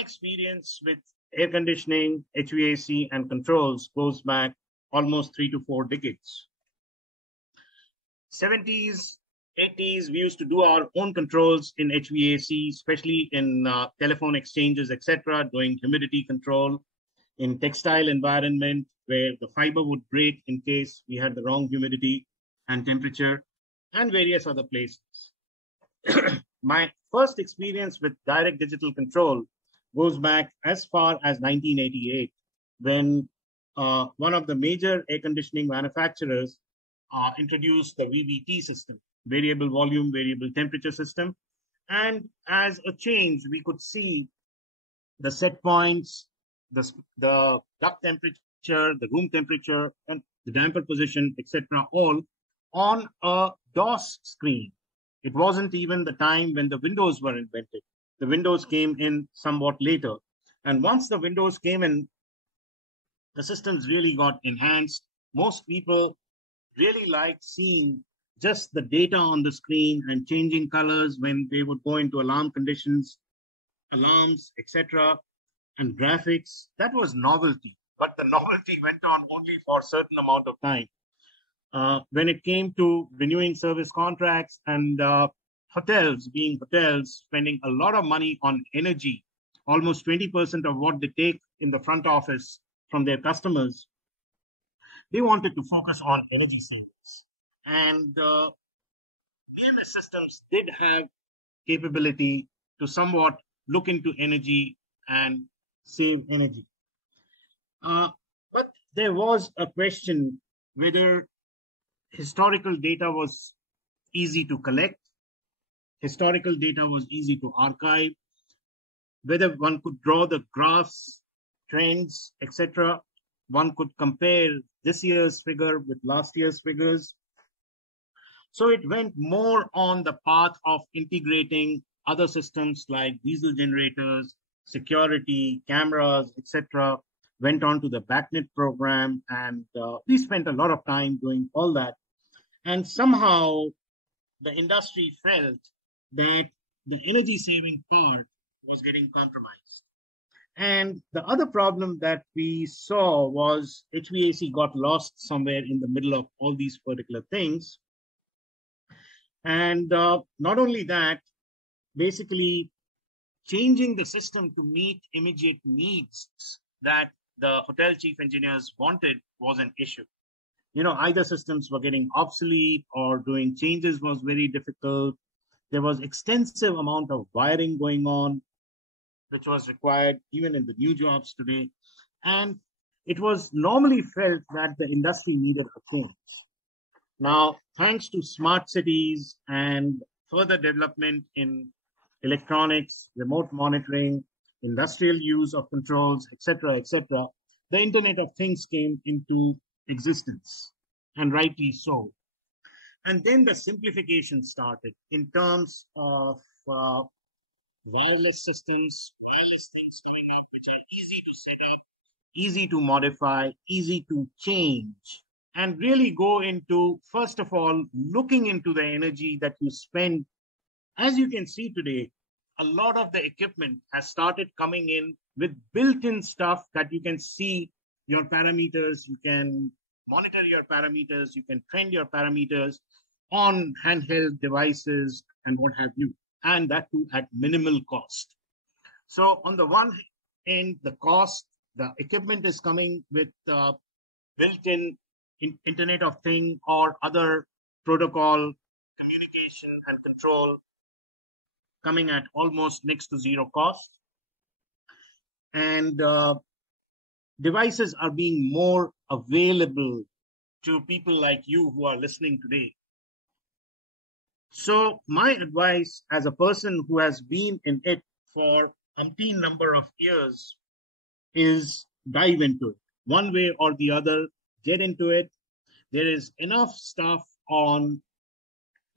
my experience with air conditioning, HVAC, and controls goes back almost 3 to 4 decades. 70s, 80s, we used to do our own controls in HVAC, especially in telephone exchanges, etc., doing humidity control in textile environment where the fiber would break in case we had the wrong humidity and temperature, and various other places. My first experience with direct digital control goes back as far as 1988, when one of the major air conditioning manufacturers introduced the VVT system, variable volume, variable temperature system. And as a change, we could see the set points, the duct temperature, the room temperature, and the damper position, etc., all on a DOS screen. It wasn't even the time when the Windows were invented. The Windows came in somewhat later. And once the Windows came in, the systems really got enhanced. Most people really liked seeing just the data on the screen and changing colors when they would go into alarm conditions, alarms, etc., and graphics. That was novelty. But the novelty went on only for a certain amount of time. When it came to renewing service contracts and hotels, being hotels, spending a lot of money on energy, almost 20% of what they take in the front office from their customers, they wanted to focus on energy savings. And BMS systems did have capability to somewhat look into energy and save energy. But there was a question whether historical data was easy to collect, historical data was easy to archive, whether one could draw the graphs, trends, etc. One could compare this year's figure with last year's figures. So it went more on the path of integrating other systems like diesel generators, security, cameras, etc. Went on to the BACnet program, and we spent a lot of time doing all that. And somehow the industry felt that the energy saving part was getting compromised. And the other problem that we saw was HVAC got lost somewhere in the middle of all these particular things. And not only that, basically changing the system to meet immediate needs that the hotel chief engineers wanted was an issue. Either systems were getting obsolete or doing changes was very difficult. There was extensive amount of wiring going on, which was required even in the new jobs today. And it was normally felt that the industry needed a change. Now, thanks to smart cities and further development in electronics, remote monitoring, industrial use of controls, etc., the Internet of Things came into existence, and rightly so. And then the simplification started in terms of wireless systems, wireless things coming up, which are easy to set up, easy to modify, easy to change, and really go into, first of all, looking into the energy that you spend. As you can see today, a lot of the equipment has started coming in with built-in stuff that you can see your parameters, you can monitor your parameters, you can trend your parameters on handheld devices and what have you, and that too at minimal cost. So on the one end, the cost, the equipment is coming with built-in Internet of Things or other protocol communication and control coming at almost next to zero cost. And devices are being more available to people like you who are listening today. So my advice as a person who has been in it for umpteen number of years is dive into it. One way or the other, get into it. There is enough stuff on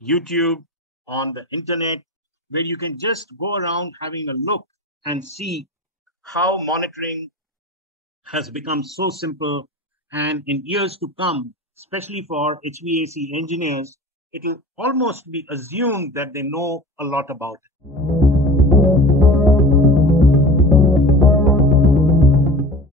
YouTube, on the internet, where you can just go around having a look and see how monitoring has become so simple. And in years to come, especially for HVAC engineers, it will almost be assumed that they know a lot about it.